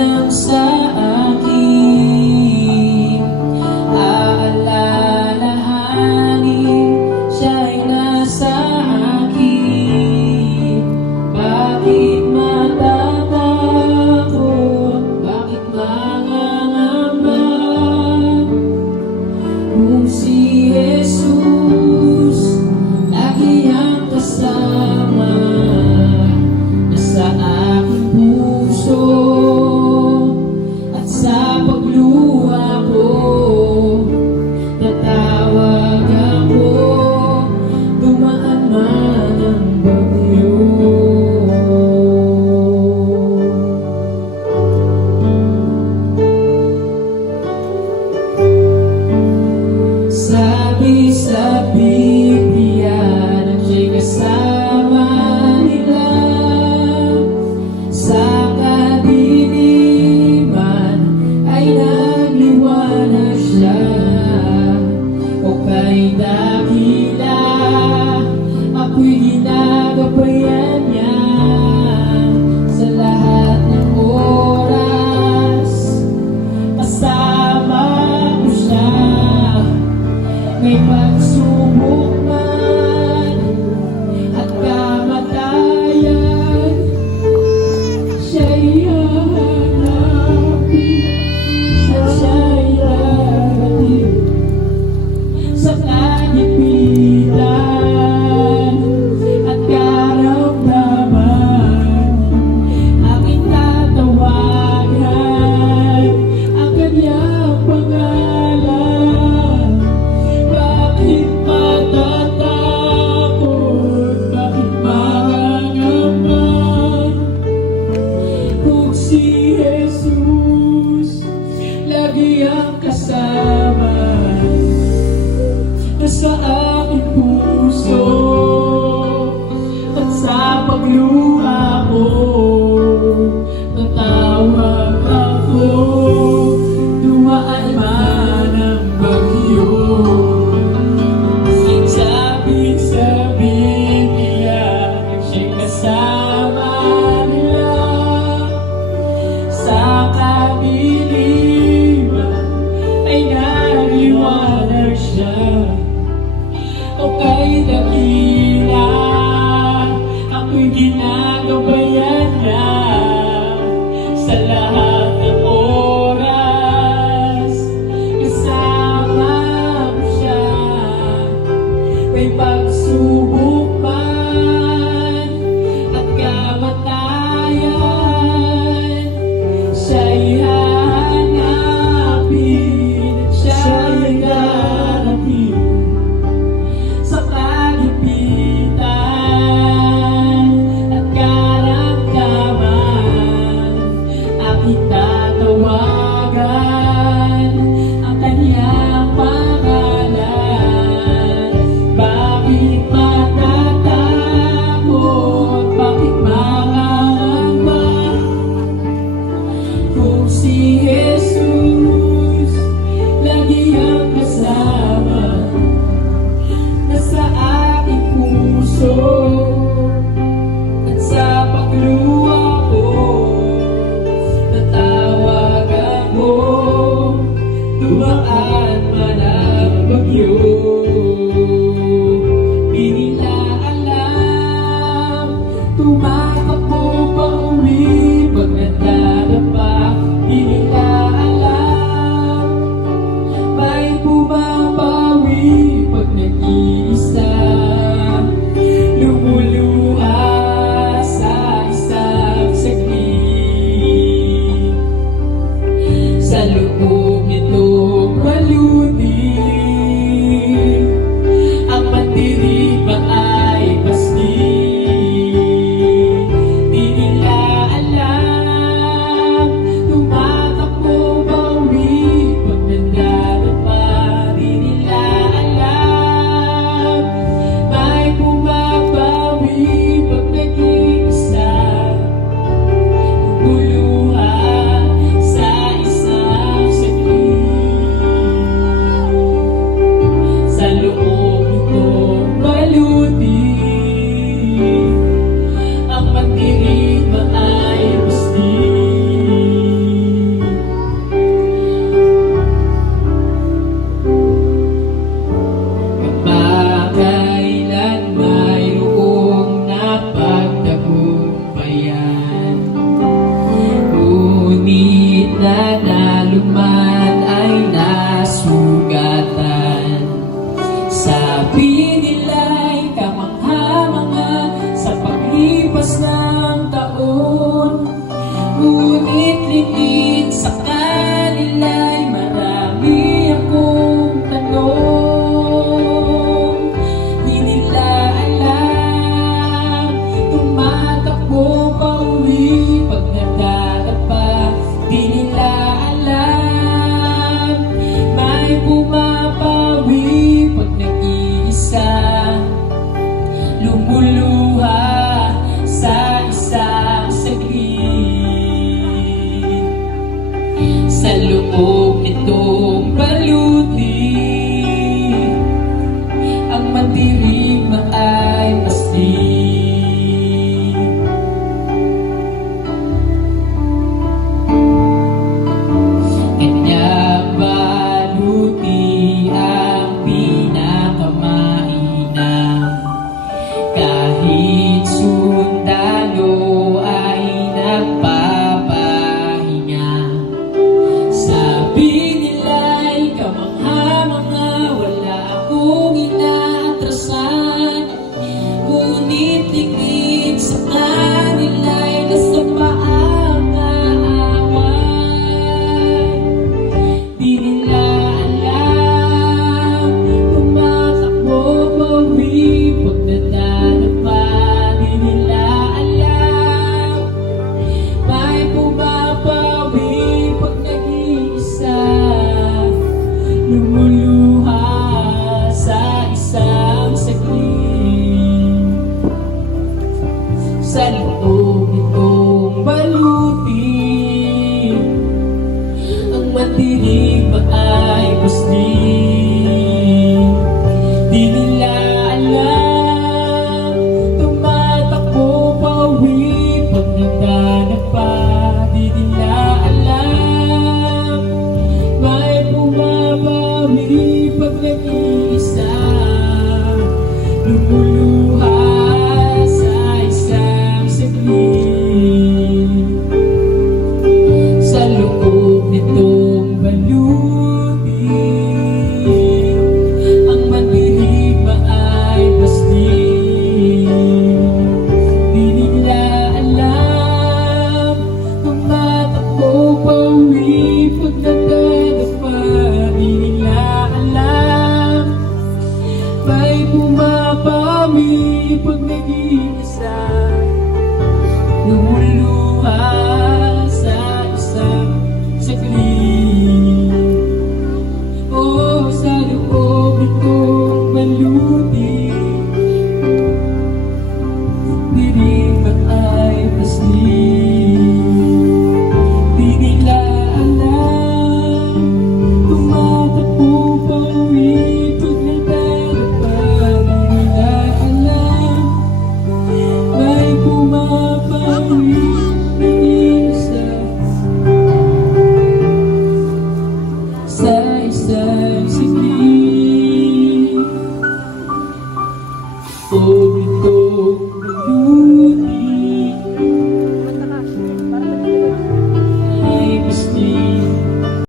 lang sa akin, aalalahanin siya'y nasa akin. Bakit matatakot? Bakit mangangamba? Kung si Jesus lagi ang kasama, nasa aking puso at sa pagluha ko, tatawag ako, dumaan man ang bagyo. Sabi sa Biblia na siya'y kasama nila sa kadiliman, ay nagliwanag siya. O kay dakila, ako'y ginagabayan niya sa lahat ng oras. Kasama ko siya, may pagsubok man at kamatayan, siya'y hahanapin at siya'y darating sa kagipitan at karamdaman. Aking tatawagan ang kanyang pangalan. Bakit matatakot? Bakit mangangamba? Kung si Jesus lagi ang kasama, nasa aking puso at sa pagluha ko, tatawag ako, dumaan man ang bagyo. Sabi sa Biblia, siya'y kasama nila sa kadiliman, ay nagliwanag siya. O kay dakila, ako'y ginagabayan niya sa lahat ng oras. Kasama ko siya, may pagsubok man at kamatayan, siya'y hahanapin at siya'y darating sa kagipitan at karamdaman. Aking tatawagan ang kanyang pangalan. Bakit matatakot? Bakit mangangamba? Kung si Jesus lagi ang kasama, nasa aking puso at sa pagluha ko, tatawag ako, dumaan man ang bagyo. Di nila alam, tumatakbo pa uwi pag nagdadapa. Di nila alam, may pumapawi pag nag-iisa, lumuluha sa isang saglit. Sa loob nitong sa loob nitong baluti.